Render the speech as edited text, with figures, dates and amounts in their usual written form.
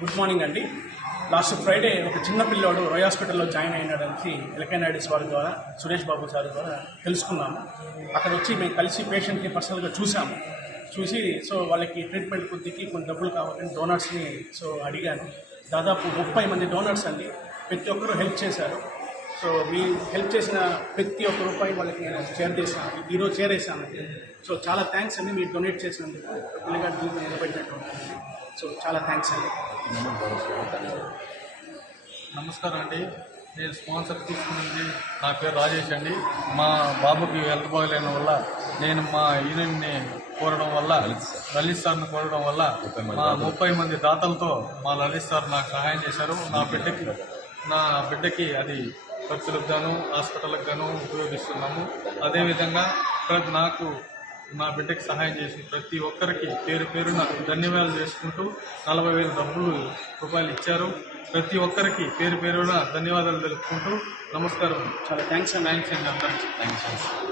Good morning అండి. Last Friday ఒక చిన్న పిల్లోడు రోయ్ హాస్పిటల్లో జాయిన్ అయినాడని ఎలకైనాడిస్ వారి ద్వారా సురేష్ బాబు సార్ ద్వారా తెలుసుకున్నాము. అక్కడ వచ్చి మేము కలిసి పేషెంట్ని పర్సనల్గా చూసి సో వాళ్ళకి ట్రీట్మెంట్ కొద్దికి కొన్ని డబ్బులు కావాలని డోనర్స్ని అడిగాను. దాదాపు 30 మంది డోనర్స్ అండి. ప్రతి ఒక్కరూ హెల్ప్ చేశారు. సో మీ హెల్ప్ చేసిన ప్రతి ఒక్క రూపాయి వాళ్ళకి నేను ఈరోజు చేరేసానండి. సో చాలా థ్యాంక్స్ అండి. మీరు డొనేట్ చేసినందుకు పిల్లగాడి జీవితం నిలబెట్టినట్టు ఉంటుంది. సో చాలా థ్యాంక్స్ అండి. నమస్కారం అండి. నేను స్పాన్సర్ తీసుకున్నది నా పేరు రాజేష్ అండి. మా బాబుకి హెల్త్ బాగలేని వల్ల నేను మా యూనియన్ని కోరడం వల్ల లలిత్ సార్ని కోరడం వల్ల మా 30 మంది దాతలతో మా లలిత్ సార్ నాకు సహాయం చేశారు. నా బిడ్డకి అది ఖర్చులకు గాను హాస్పిటల్కి గాను ఉపయోగిస్తున్నాము. అదేవిధంగా నా బిడ్డకి సహాయం చేసిన ప్రతి ఒక్కరికి పేరున ధన్యవాదాలు చేసుకుంటూ 40,000 రూపాయలు ఇచ్చారు. ప్రతి ఒక్కరికి పేరున ధన్యవాదాలు తెలుపుకుంటూ నమస్కారం. చాలా థ్యాంక్స్ అండి. అందరికీ.